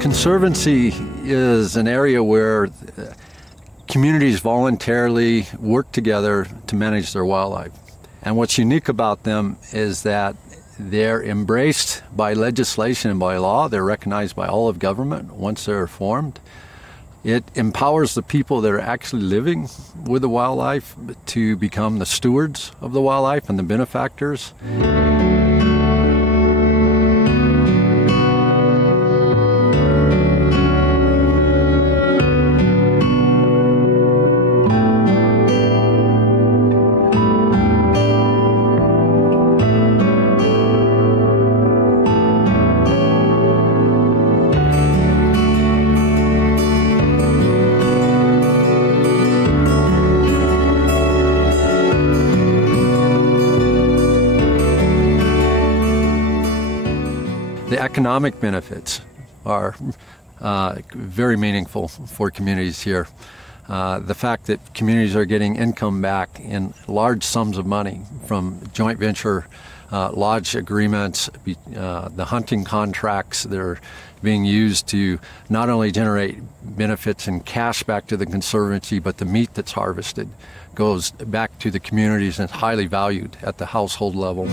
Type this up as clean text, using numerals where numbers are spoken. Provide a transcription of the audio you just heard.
Conservancy is an area where communities voluntarily work together to manage their wildlife. And what's unique about them is that they're embraced by legislation and by law. They're recognized by all of government once they're formed. It empowers the people that are actually living with the wildlife to become the stewards of the wildlife and the benefactors. The economic benefits are very meaningful for communities here. The fact that communities are getting income back in large sums of money from joint venture lodge agreements, the hunting contracts that are being used to not only generate benefits and cash back to the Conservancy, but the meat that's harvested goes back to the communities and is highly valued at the household level.